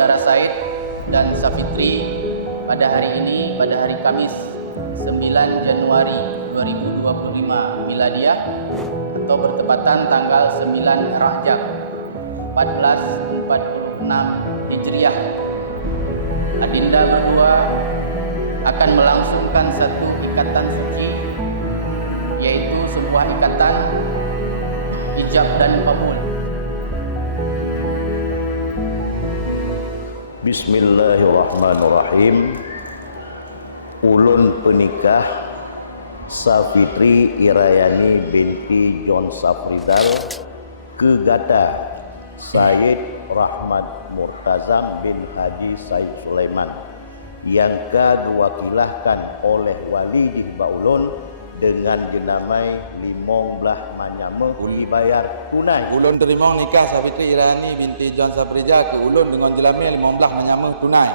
Saudara Said dan Safitri pada hari ini, pada hari Kamis 9 Januari 2025 Miladiah atau bertepatan tanggal 9 Rajab 1446 Hijriah. Adinda berdua akan melangsungkan satu ikatan suci, yaitu sebuah ikatan ijab dan qabul. Bismillahirrahmanirrahim. Ulun penikah Safitri Irayani binti John Safrizal kegata Sayyid Rahmat Murtazam bin Haji Said Sulaiman yang diwakilahkan oleh wali di Baulun dengan jenamai 15 manyama dibayar tunai. Ulun terima nikah Safitri Irayani binti John Safrizal ke ulun dengan jenamai 15 manyama tunai.